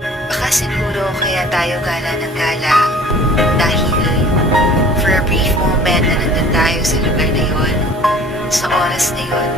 Baka siguro kaya tayo gala ng gala dahil for a brief moment na nandun tayo sa lugar na yon, sa oras na yon,